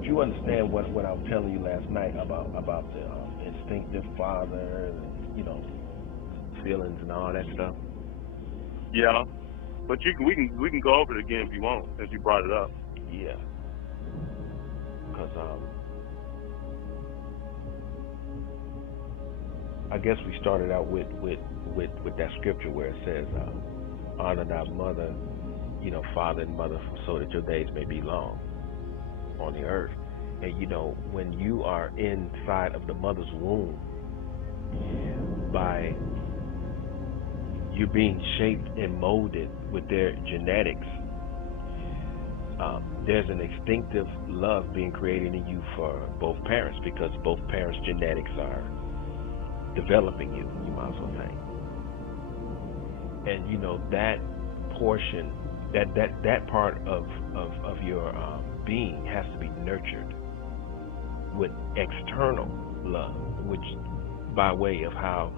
But you understand what I was telling you last night about the instinctive father, and, feelings and all that stuff. Yeah, but we can go over it again if you want, since you brought it up. Yeah, because I guess we started out with that scripture where it says, "Honor thy mother, father and mother, so that your days may be long on the earth." And when you are inside of the mother's womb, by you being shaped and molded with their genetics, there's an instinctive love being created in you for both parents, because both parents' genetics are developing you. You might as well say, and that portion, that part of your being has to be nurtured with external love, which by way of how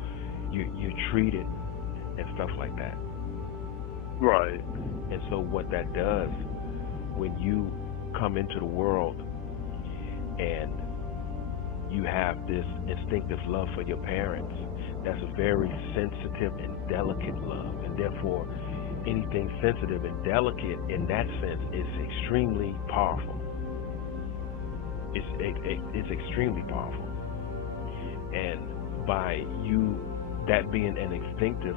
you're treated and stuff like that. Right. And so what that does, when you come into the world and you have this instinctive love for your parents, that's a very sensitive and delicate love, and therefore anything sensitive and delicate in that sense is extremely powerful. It's extremely powerful, and by you that being an instinctive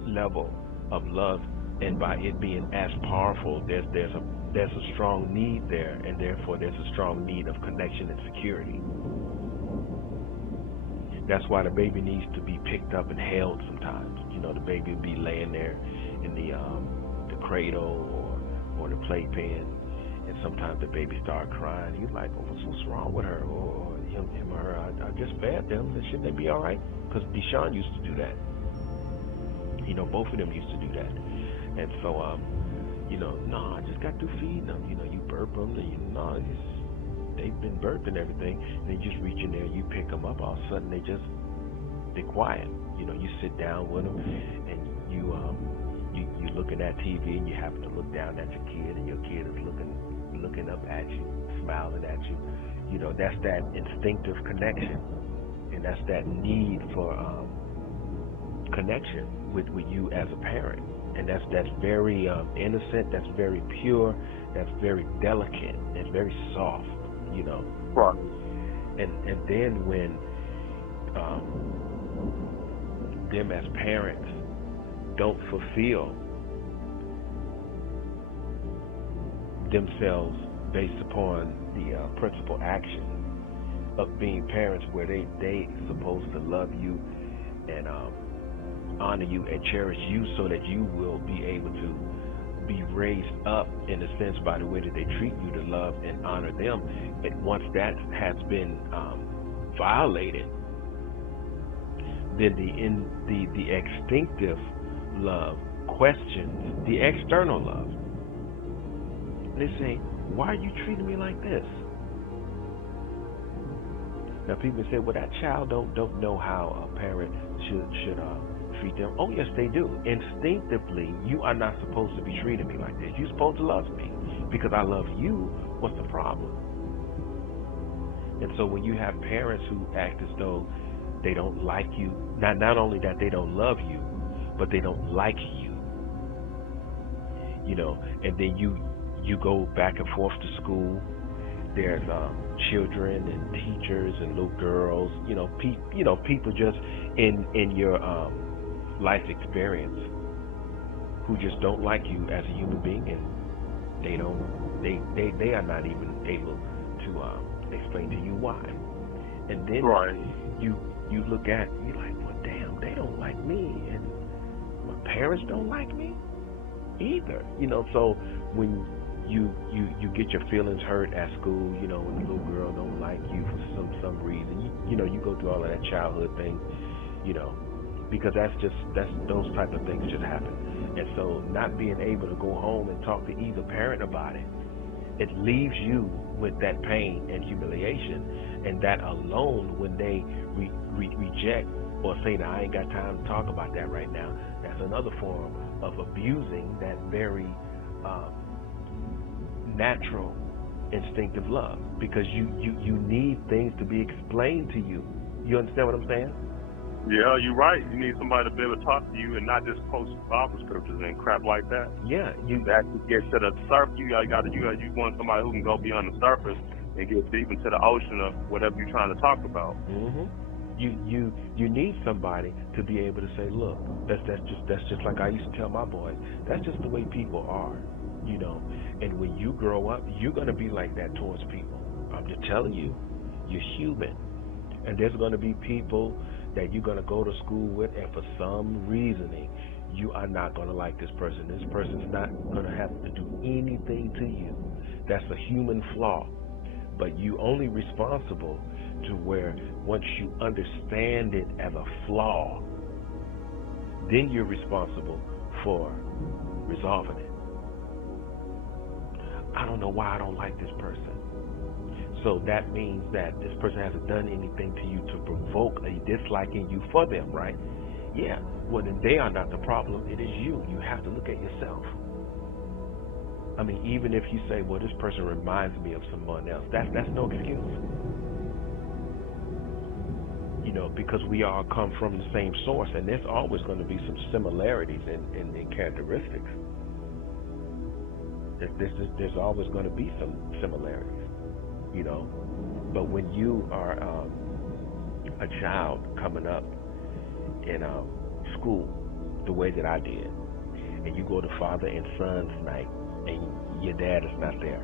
level of love, and by it being as powerful, there's a strong need there, and therefore there's a strong need of connection and security. That's why the baby needs to be picked up and held sometimes. The baby will be laying there in the cradle or the playpen, and sometimes the baby start crying. You're like, oh, what's wrong with her? Or him or her, I just fed them. Shouldn't they be all right? Because Deshaun used to do that. Both of them used to do that. And so, no, I just got through feeding them. You burp them, and they've been burped and everything. And they just reach in there, you pick them up. All of a sudden, they're quiet. You sit down with them, and you looking at TV, and you happen to look down at your kid, and your kid is looking up at you, smiling at you. That's that instinctive connection, and that's that need for connection with you as a parent. And that's very innocent, that's very pure, that's very delicate, and very soft. Right. And then when them as parents don't fulfill themselves based upon the principal action of being parents, where they supposed to love you and honor you and cherish you, so that you will be able to be raised up in a sense by the way that they treat you, to love and honor them. And once that has been violated, then the instinctive love questions the external love. They say, why are you treating me like this? Now people say, well, that child don't know how a parent should treat them. Oh yes, they do. Instinctively, you are not supposed to be treating me like this. You're supposed to love me because I love you. What's the problem? And so when you have parents who act as though they don't like you, not only that they don't love you, but they don't like you, and then you go back and forth to school. There's children and teachers and little girls, people just in your life experience who just don't like you as a human being, and they are not even able to explain to you why. And then Right. you look at, you're like, well, damn, they don't like me, and my parents don't like me either. So when you get your feelings hurt at school, when the little girl don't like you for some reason, you go through all of that childhood thing, because that's those type of things just happen. And so not being able to go home and talk to either parent about it, it leaves you with that pain and humiliation, and that alone, when they reject or say, "No, I ain't got time to talk about that right now," that's another form of abusing that very natural instinctive love because you need things to be explained to you. You understand what I'm saying? Yeah, you're right. You need somebody to be able to talk to you and not just post Bible scriptures and crap like that. Yeah, you actually get to the surface. You want somebody who can go beyond the surface and get deep into the ocean of whatever you're trying to talk about. Mm-hmm. You need somebody to be able to say, look, that's just like I used to tell my boys. That's just the way people are, you know. And when you grow up, you're gonna be like that towards people. I'm just telling you, you're human, and there's gonna be people that you're gonna go to school with, and for some reasoning, you are not gonna like this person. This person's not gonna have to do anything to you. That's a human flaw. But you only responsible to where once you understand it as a flaw, then you're responsible for resolving it. I don't know why I don't like this person. So that means that this person hasn't done anything to you to provoke a dislike in you for them, right? Yeah. Well, then they are not the problem. It is you. You have to look at yourself. I mean, even if you say, well, this person reminds me of someone else, that's no excuse. You know, because we all come from the same source, and there's always going to be some similarities in characteristics. There's always going to be some similarities, you know. But when you are a child coming up in school, the way that I did, and you go to father and son's night, and your dad is not there,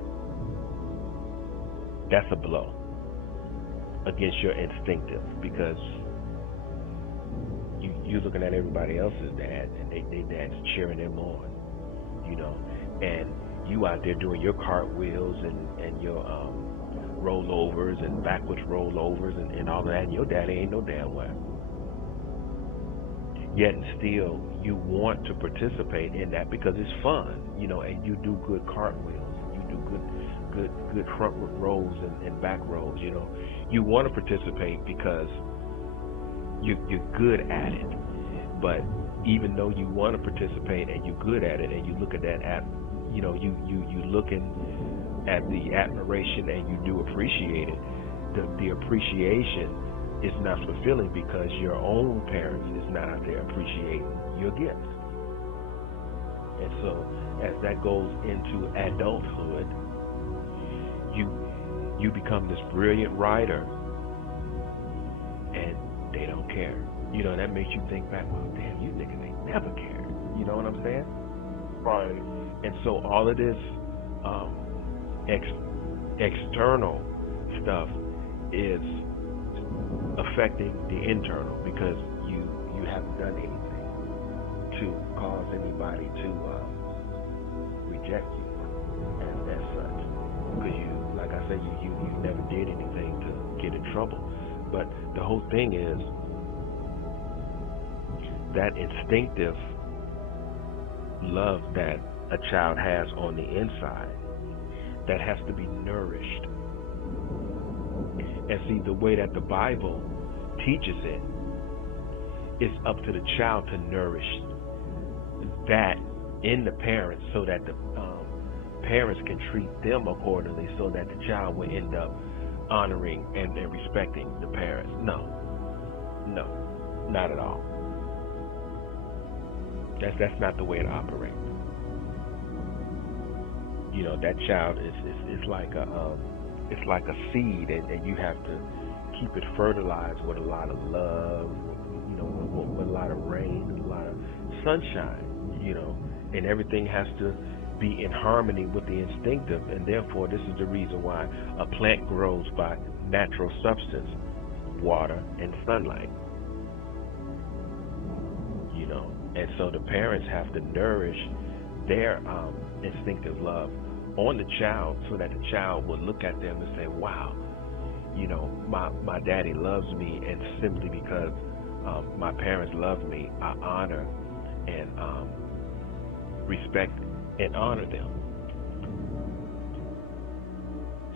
that's a blow against your instinctive, because you're looking at everybody else's dad, and they dad's cheering them on, you know, and you out there doing your cartwheels and your rollovers and backwards rollovers and all of that, and your daddy ain't no damn well. Yet and still, you want to participate in that because it's fun, you know, and you do good cartwheels, you do good front rows and back rows, you know. You want to participate because you're good at it. But even though you want to participate and you're good at it, and you look at that, you know, you looking at the admiration and you do appreciate it, the appreciation is not fulfilling because your own parents is not out there appreciating your gifts. And so as that goes into adulthood, you become this brilliant writer, and they don't care. You know, that makes you think back, well, damn, you niggas ain't never cared. You know what I'm saying? Right. And so all of this external stuff is affecting the internal, because you haven't done anything to cause anybody to reject you as such, because you, like I said, you never did anything to get in trouble. But the whole thing is that instinctive love that a child has on the inside, that has to be nourished. And see, the way that the Bible teaches it, it's up to the child to nourish that in the parents, so that the parents can treat them accordingly, so that the child will end up honoring and respecting the parents. No, not at all. That's not the way it operates. You know, that child is like a seed, and you have to keep it fertilized with a lot of love, you know, with a lot of rain, a lot of sunshine, you know, and everything has to be in harmony with the instinctive. And therefore, this is the reason why a plant grows by natural substance, water and sunlight, you know. And so the parents have to nourish their instinctive love on the child, so that the child will look at them and say, wow, you know, my daddy loves me, and simply because my parents love me, I honor and respect and honor them.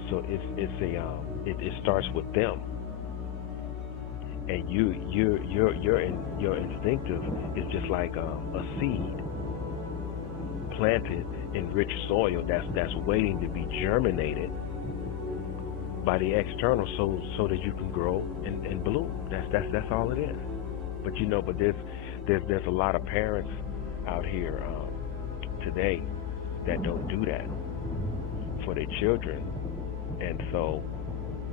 So it starts with them, and your instinctive is just like a seed planted in rich soil that's waiting to be germinated by the external, so that you can grow and bloom. That's all it is. But but there's a lot of parents out here today that don't do that for their children, and so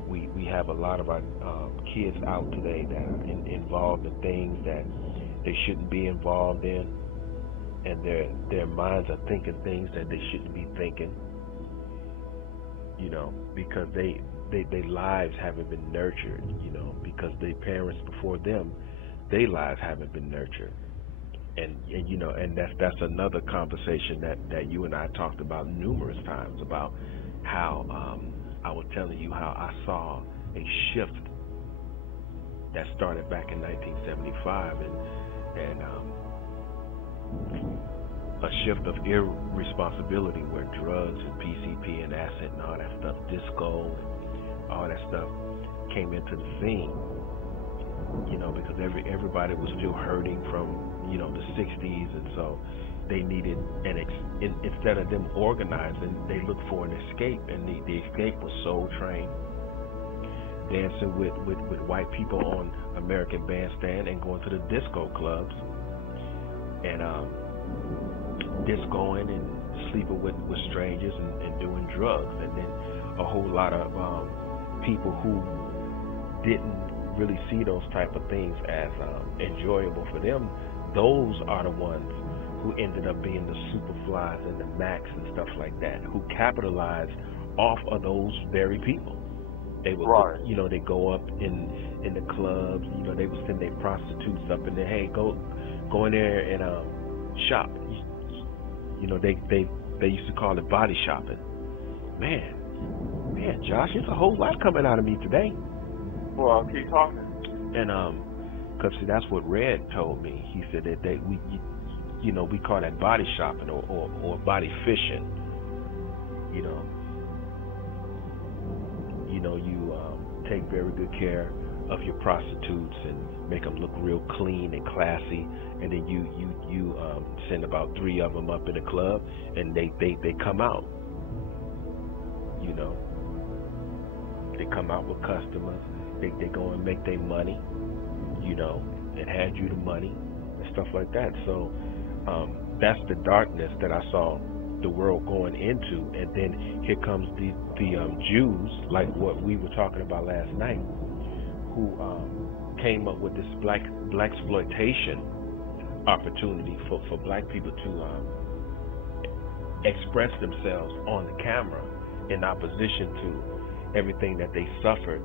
we have a lot of our kids out today that are involved in things that they shouldn't be involved in, and their minds are thinking things that they shouldn't be thinking, because their lives haven't been nurtured, because their parents before them, their lives haven't been nurtured. And that's another conversation that you and I talked about numerous times, about how I was telling you how I saw a shift that started back in 1975, and a shift of irresponsibility where drugs and PCP and acid and all that stuff, disco and all that stuff came into the scene. Because everybody was still hurting from the 60s, and so they needed instead of them organizing, they looked for an escape, and the escape was Soul Train, dancing with white people on American Bandstand, and going to the disco clubs, and discoing and sleeping with strangers, and doing drugs. And then a whole lot of people who didn't really see those type of things as enjoyable for them, those are the ones who ended up being the Superflies and the Macs and stuff like that, who capitalized off of those very people. They would, right. They go up in the clubs. They would send their prostitutes up and then, hey, go in there and shop. They used to call it body shopping. Man, Josh, there's a whole lot coming out of me today. Well, keep talking. And because see, that's what Red told me. He said that we call that body shopping or body fishing. You take very good care of your prostitutes and make them look real clean and classy, and then you send about 3 of them up in the club, and they come out. They come out with customers. They go and make their money, and hand you the money and stuff like that. So that's the darkness that I saw the world going into. And then here comes the Jews, like what we were talking about last night, who came up with this blaxploitation opportunity for black people to express themselves on the camera in opposition to everything that they suffered.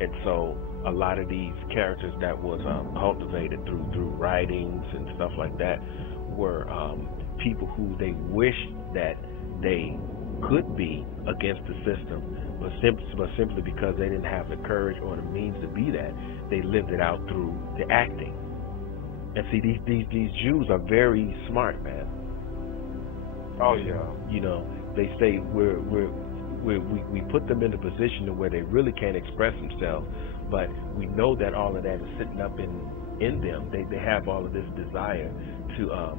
And so a lot of these characters that was cultivated through writings and stuff like that were people who they wished that they could be against the system, but simply because they didn't have the courage or the means to be that, they lived it out through the acting. And see, these Jews are very smart, man. Oh yeah. They say we put them in a position where they really can't express themselves, but we know that all of that is sitting up in them. They have all of this desire to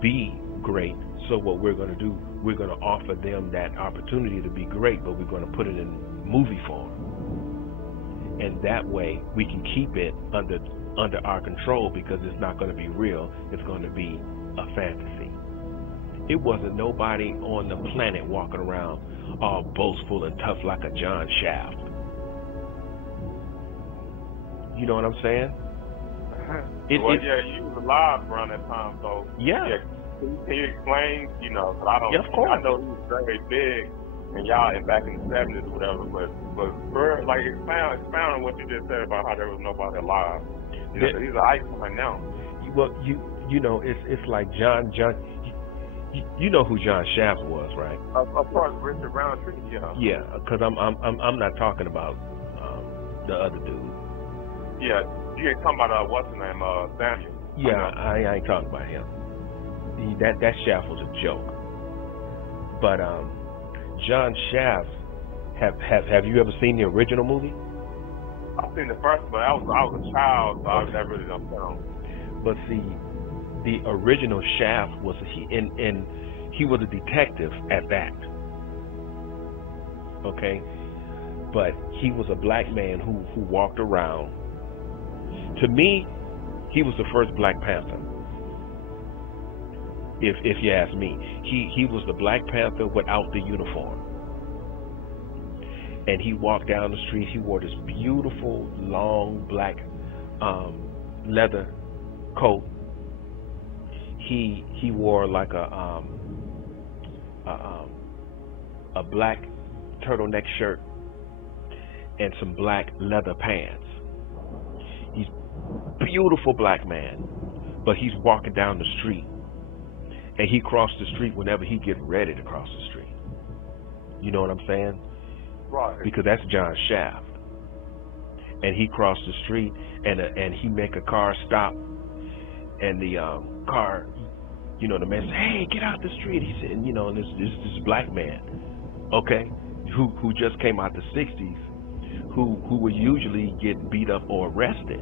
be great. So what we're going to do, we're going to offer them that opportunity to be great, but we're going to put it in movie form, and that way we can keep it under our control, because it's not going to be real. It's going to be a fantasy. It wasn't nobody on the planet walking around all boastful and tough like a John Shaft. You know what I'm saying? Well, you was alive around that time, so yeah. Can you explain? Cause I don't. Yeah, of course. I know he was very big, and y'all back in the '70s or whatever. But for expound on what you just said about how there was nobody alive. He's an icon now. Well, it's like John. You know who John Shaft was, right? Of course, Richard Roundtree. Yeah. Yeah, because I'm not talking about the other dude. Yeah, you ain't talking about what's his name, Samuel. Yeah, I ain't talking about him. That Shaft was a joke. But John Shaft, have you ever seen the original movie? I've seen the first one, but I was a child, so I never really done film. But see, the original Shaft was and he was a detective at that. Okay, but he was a black man who walked around. To me, he was the first Black Panther. If you ask me, he was the Black Panther without the uniform, and he walked down the street. He wore this beautiful long black leather coat. He wore like a, um, a black turtleneck shirt and some black leather pants. He's a beautiful black man, but he's walking down the street, and he crossed the street whenever he get ready to cross the street. You know what I'm saying? Right. Because that's John Shaft, and he crossed the street, and he make a car stop, and the car, the man said, "Hey, get out the street." He said, and this black man, okay, who just came out the '60s, who would usually get beat up or arrested.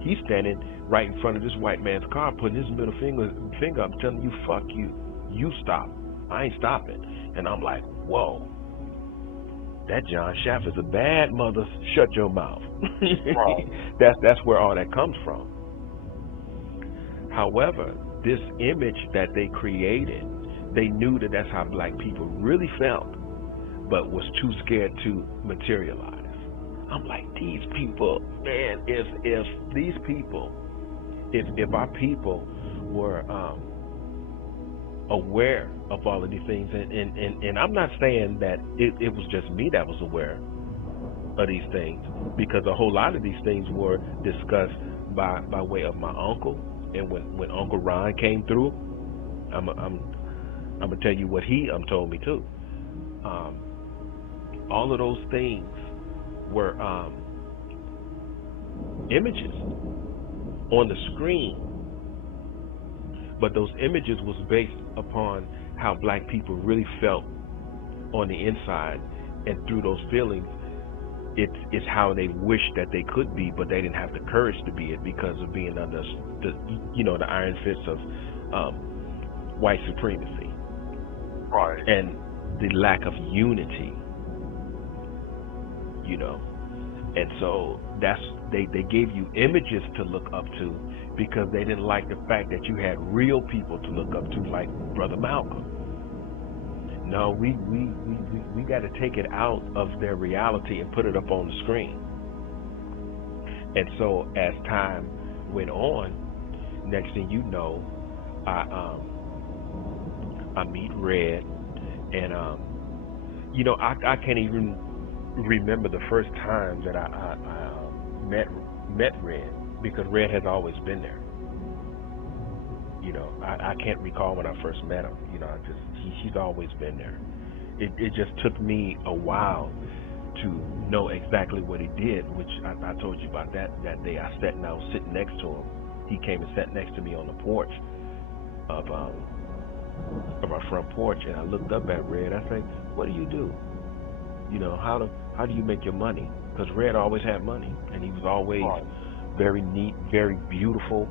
He's standing right in front of this white man's car, putting his middle finger up, telling you, "Fuck you, you stop. I ain't stopping." And I'm like, whoa, that John Shaft is a bad mother. Shut your mouth. Right. That's where all that comes from. However, this image that they created, they knew that that's how black people really felt, but was too scared to materialize. I'm like, these people, man, if these people, if our people were aware of all of these things, and I'm not saying that it was just me that was aware of these things, because a whole lot of these things were discussed by way of my uncle, and when Uncle Ron came through, I'm gonna tell you what he told me too. All of those things were images on the screen, but those images was based upon how black people really felt on the inside, and through those feelings, it's how they wished that they could be, but they didn't have the courage to be it because of being under the iron fist of white supremacy, right, and the lack of unity. And so they gave you images to look up to, because they didn't like the fact that you had real people to look up to, like Brother Malcolm. No, we got to take it out of their reality and put it up on the screen. And so as time went on, next thing you know, I meet Red, and I can't even remember the first time that I met Red, because Red has always been there. I can't recall when I first met him. He's always been there. It just took me a while to know exactly what he did, which I told you about that day. I was sitting next to him. He came and sat next to me on the porch of our front porch, and I looked up at Red. I said, "What do you do? How do you make your money?" Because Red always had money, and he was always very neat, very beautiful,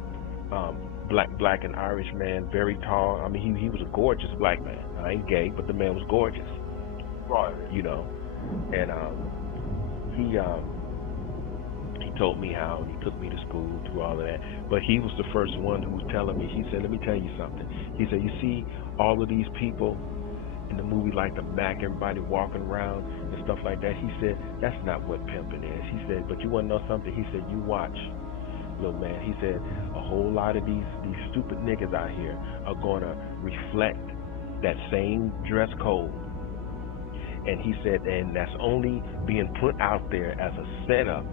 black and Irish man, very tall. I mean, he was a gorgeous black man. I ain't gay, but the man was gorgeous. Right. And he told me how he took me to school through all of that. But he was the first one who was telling me. He said, "Let me tell you something." He said, "You see all of these people in the movie, like the Mac, everybody walking around and stuff like that." He said, "That's not what pimping is." He said, "But you want to know something?" He said, "You watch, little man." He said, "A whole lot of these stupid niggas out here are going to reflect that same dress code." And he said, and that's only being put out there as a setup,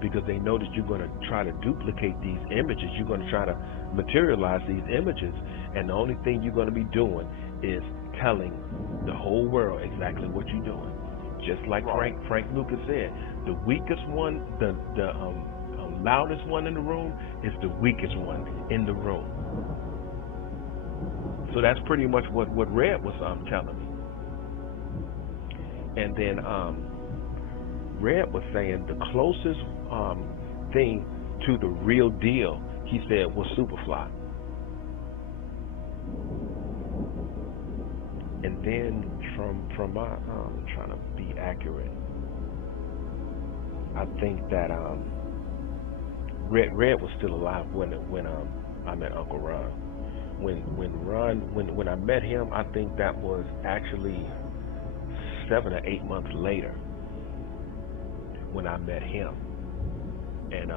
because they know that you're going to try to duplicate these images. You're going to try to materialize these images, and the only thing you're going to be doing is telling the whole world exactly what you're doing. Just like Frank Lucas said, the weakest one, the loudest one in the room is the weakest one in the room. So that's pretty much what Red was telling me. And then Red was saying the closest thing to the real deal, he said, was Superfly. And then from my trying to be accurate, I think that Red was still alive when I met Uncle Ron. When I met him, I think that was actually 7 or 8 months later when I met him, and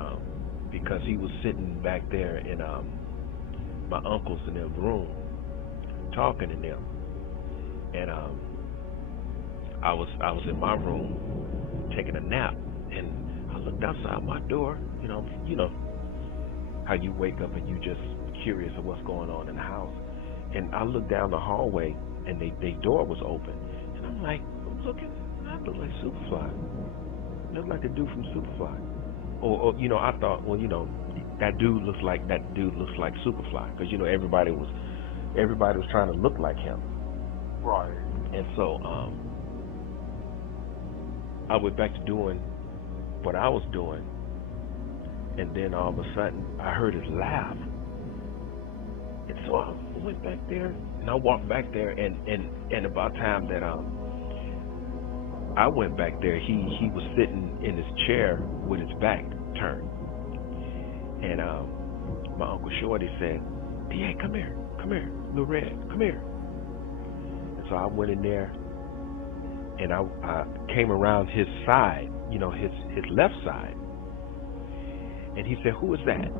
because he was sitting back there in my uncle's in their room talking to them, and I was in my room taking a nap, and I looked outside my door. You know how you wake up and you just curious of what's going on in the house, and I looked down the hallway, and they door was open, and I'm looking, I look like Superfly. Look like the dude from Superfly. Or I thought, well, that dude looks like Superfly, because everybody was trying to look like him. Right. And so I went back to doing what I was doing, and then all of a sudden I heard his laugh, and so I went back there and I walked back there, and about time that I went back there, he was sitting in his chair with his back turned, and my Uncle Shorty said, "D.A., come here, Lil Red, come here." And so I went in there, and I came around his side, his left side, and he said, "Who is that?"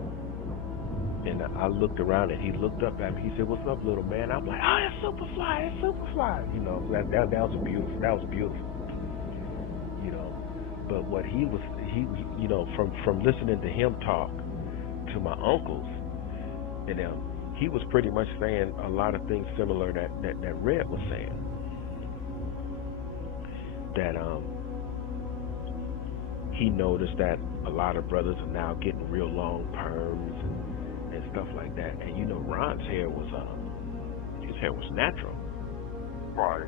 And I looked around, and he looked up at me. He said, "What's up, little man?" I'm like, "Oh, it's Superfly, it's Superfly." That was beautiful. That was beautiful. But what he from listening to him talk to my uncles, and he was pretty much saying a lot of things similar that Red was saying. That he noticed that a lot of brothers are now getting real long perms and stuff like that. And Ron's hair was his hair was natural. Right.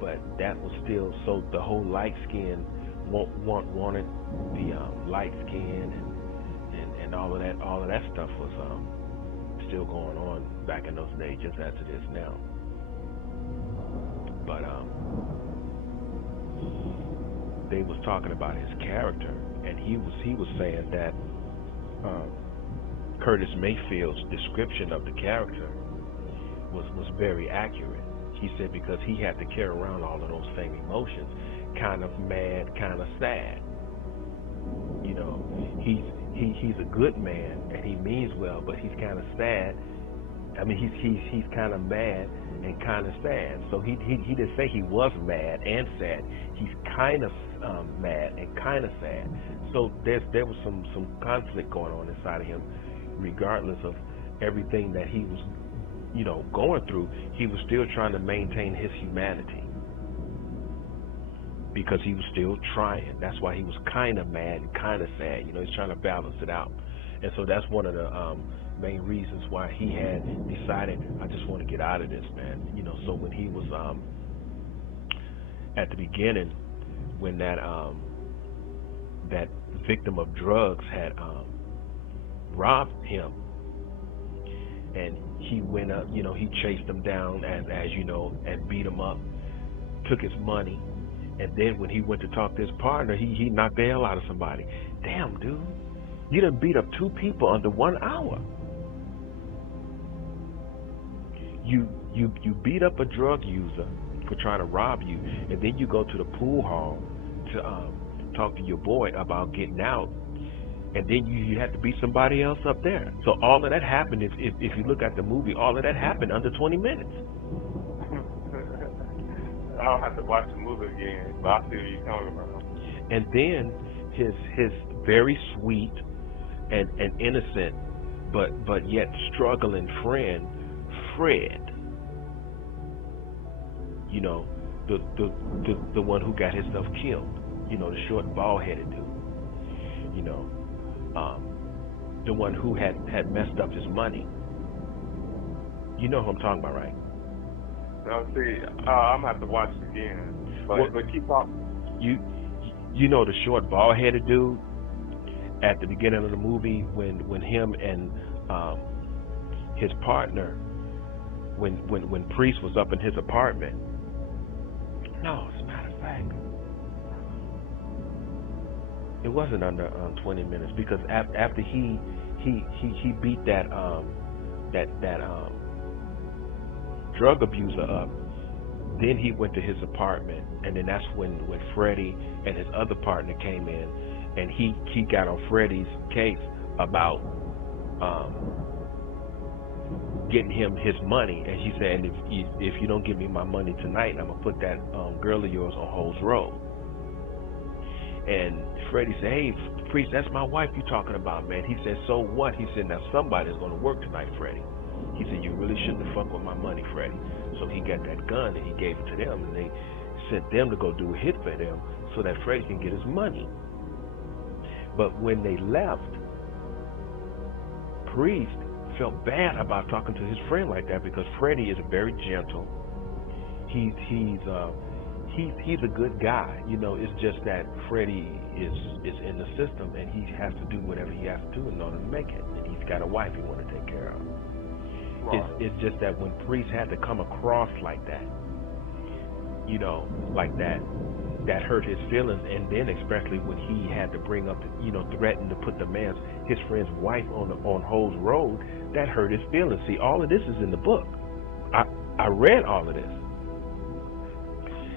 But that was still, so the whole light skin wanted the light skin and all of that stuff was still going on back in those days, just as it is now. But they was talking about his character, and he was saying that Curtis Mayfield's description of the character was very accurate. He said because he had to carry around all of those same emotions, kind of mad, kind of sad. He's a good man and he means well, but he's kind of sad. I mean, he's kind of mad and kind of sad. So he didn't say he was mad and sad. He's kind of mad and kind of sad. So there was some conflict going on inside of him, regardless of everything that he was going through. He was still trying to maintain his humanity because he was still trying. That's why he was kind of mad and kind of sad. He's trying to balance it out. And so that's one of the main reasons why he had decided, I just want to get out of this, man. So when he was at the beginning, when that victim of drugs had robbed him, and he went up, he chased him down as you know, and beat him up, took his money, and then when he went to talk to his partner, he knocked the hell out of somebody. Damn, dude, you done beat up 2 people under 1 hour. You beat up a drug user for trying to rob you, and then you go to the pool hall to talk to your boy about getting out, and then you had to beat somebody else up there. So all of that happened, if you look at the movie, all of that happened under 20 minutes. I'll have to watch the movie again, but I see what you're talking about. And then his very sweet and innocent, but yet struggling friend, Fred. The one who got himself killed. The short, bald-headed dude. The one who had messed up his money. You know who I'm talking about, right? No, see, I'm gonna have to watch it again. But keep talking. You know the short, bald-headed dude at the beginning of the movie when him and his partner when Priest was up in his apartment. No, as a matter of fact, it wasn't under 20 minutes because after he beat that drug abuser up, then he went to his apartment, and then that's when Freddie and his other partner came in, and he got on Freddie's case about getting him his money, and he said, if you don't give me my money tonight, I'm gonna put that girl of yours on Holes Road. And Freddie said, hey, Priest, that's my wife you talking about, man. He said, so what? He said, now somebody's gonna work tonight, Freddie. He said, you really shouldn't have fucked with my money, Freddie. So he got that gun and he gave it to them, and they sent them to go do a hit for them so that Freddie can get his money. But when they left, Priest felt bad about talking to his friend like that because Freddie is very gentle. He's a good guy, you know. It's just that Freddie is in the system and he has to do whatever he has to do in order to make it, and he's got a wife he want to take care of. Right. It's just that when Priest had to come across like that, you know, like that hurt his feelings, and then especially when he had to bring up, threaten to put his friend's wife on Holes Road, that hurt his feelings. See, all of this is in the book. I read all of this.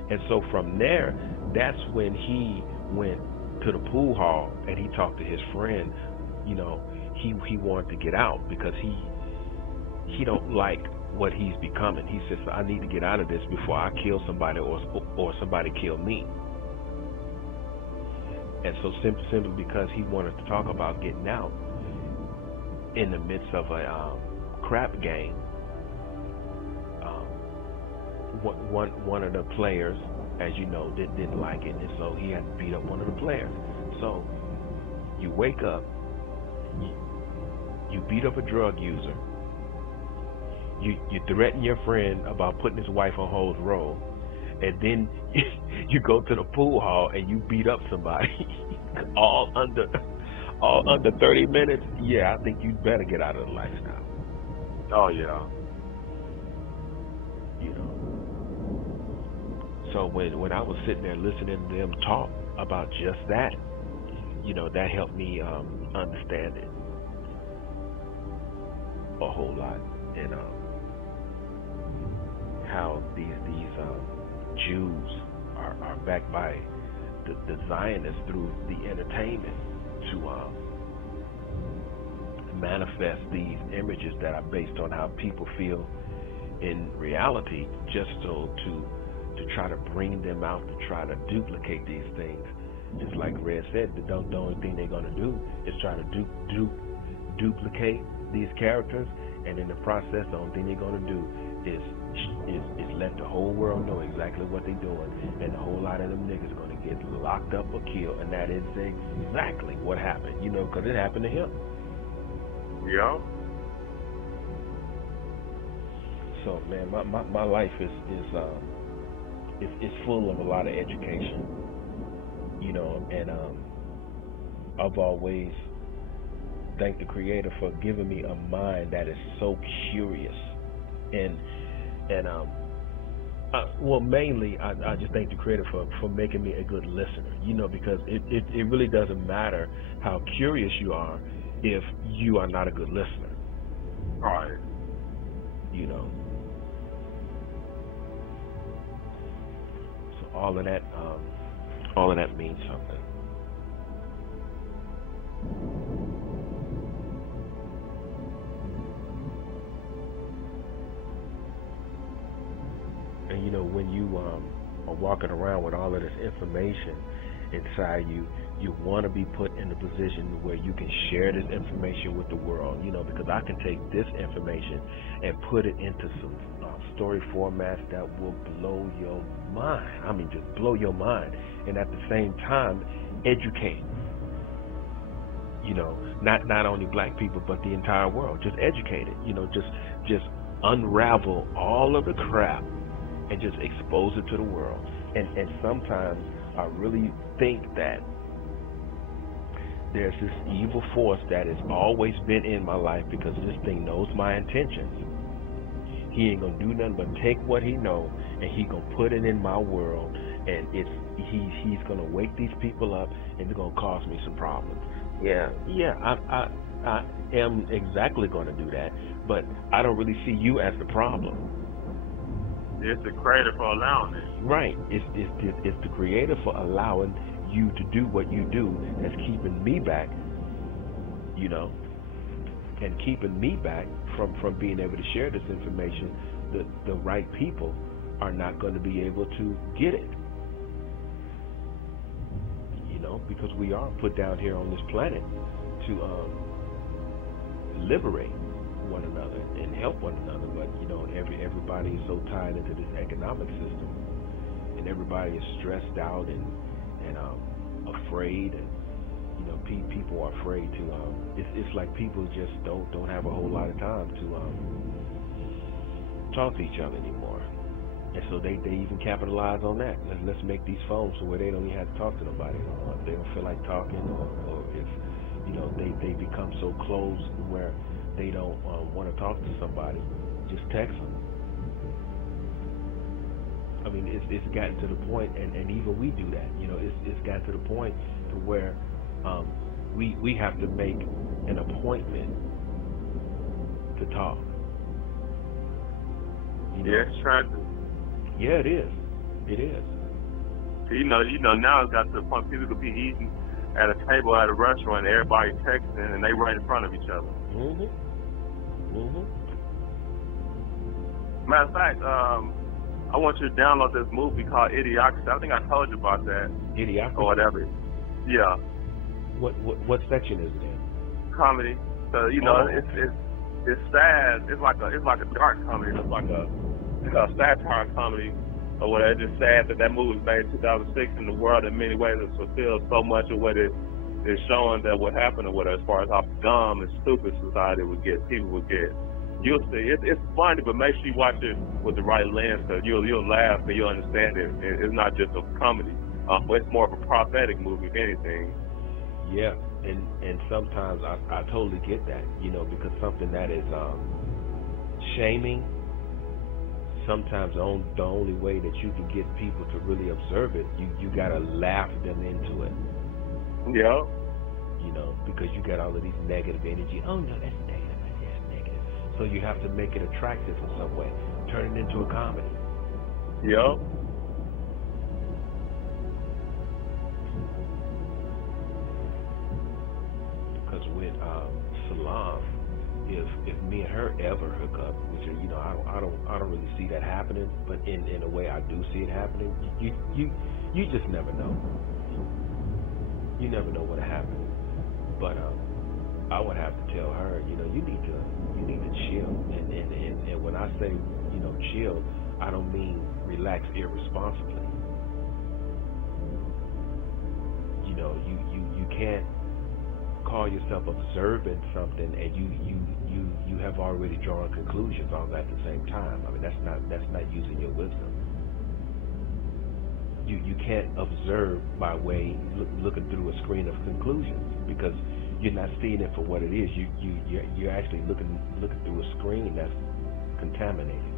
And so from there, that's when he went to the pool hall and he talked to his friend. You know, he wanted to get out because he don't like what he's becoming. He says, I need to get out of this before I kill somebody or somebody kill me. And so simply because he wanted to talk about getting out in the midst of a crap game, one of the players, as you know, didn't like it, and so he had to beat up one of the players. So you wake up, you beat up a drug user, you threaten your friend about putting his wife on Holes Road, and then you go to the pool hall and you beat up somebody all under 30 minutes. Yeah, I think you'd better get out of the lifestyle. Oh yeah. You know. So when I was sitting there listening to them talk about just that, you know, that helped me understand it a whole lot, and how these Jews are backed by the Zionists through the entertainment to manifest these images that are based on how people feel in reality, just so to try to bring them out, to try to duplicate these things. Just like Red said, the only thing they're going to do is try to duplicate these characters, and in the process, the only thing they're going to do is let the whole world know exactly what they're doing, and a whole lot of them niggas are going to get locked up or killed, and that is exactly what happened, you know, because it happened to him. Yeah. So, man, my life is full of a lot of education, you know, and I've always thanked the Creator for giving me a mind that is so curious, and well, mainly I just thank the Creator for making me a good listener, you know, because it really doesn't matter how curious you are if you are not a good listener. Right. You know. So all of that means something. And you know, when you are walking around with all of this information inside you, you want to be put in a position where you can share this information with the world, you know, because I can take this information and put it into some story formats that will blow your mind. I mean, just blow your mind, and at the same time educate, you know, not only black people but the entire world. Just educate it, you know, just unravel all of the crap and just expose it to the world. And sometimes I really think that there's this evil force that has always been in my life, because this thing knows my intentions. He ain't gonna do nothing but take what he know and he gonna put it in my world, and he's gonna wake these people up, and it's gonna cause me some problems. Yeah, I am exactly gonna do that, but I don't really see you as the problem. It's the creator for allowing it. Right. It's the creator for allowing you to do what you do that's keeping me back, and keeping me back from being able to share this information. The right people are not going to be able to get it, because we are put down here on this planet to liberate one another and help one another. But everybody is so tied into this economic system, and everybody is stressed out and afraid, and people are afraid to. It's like people just don't have a whole lot of time to talk to each other anymore, and so they even capitalize on that. Let's make these phones so where they don't even have to talk to nobody anymore. If they don't feel like talking, or if they become so closed where they don't want to talk to somebody, just text them. I mean, it's gotten to the point, and even we do that. It's gotten to the point to where we have to make an appointment to talk. Yeah, it's trying to. Yeah, it is. It is. Now it's got to the point people could be eating at a table at a restaurant, everybody texting, and they right in front of each other. Matter of fact, I want you to download this movie called Idiocracy. I think I told you about that. Idiocracy? Or whatever. Yeah. What section is it in? Comedy. So it's sad. It's like a dark comedy. It's like a satire comedy or whatever. It's just sad that movie was made in 2006, and the world in many ways has fulfilled so much of what it is showing that what happened or whatever, as far as how dumb and stupid society would get, people would get. You'll see. It's funny, but make sure you watch it with the right lens, because you'll laugh and you'll understand it. It's not just a comedy. It's more of a prophetic movie, if anything. Yeah, and sometimes I totally get that, because something that is shaming, sometimes the only way that you can get people to really observe it, you gotta laugh them into it. Yeah. Because you got all of these negative energy. Oh no, that's negative. That's negative. So you have to make it attractive in some way. Turn it into a comedy. Yeah. Because with Salam, if me and her ever hook up, which I don't really see that happening, but in a way I do see it happening. You just never know. You never know what happened. But I would have to tell her, you need to chill. And when I say chill, I don't mean relax irresponsibly. You can't call yourself observing something and you have already drawn conclusions all at the same time. I mean, that's not using your wisdom. You can't observe by way looking through a screen of conclusions, because you're not seeing it for what it is. You're actually looking through a screen that's contaminated.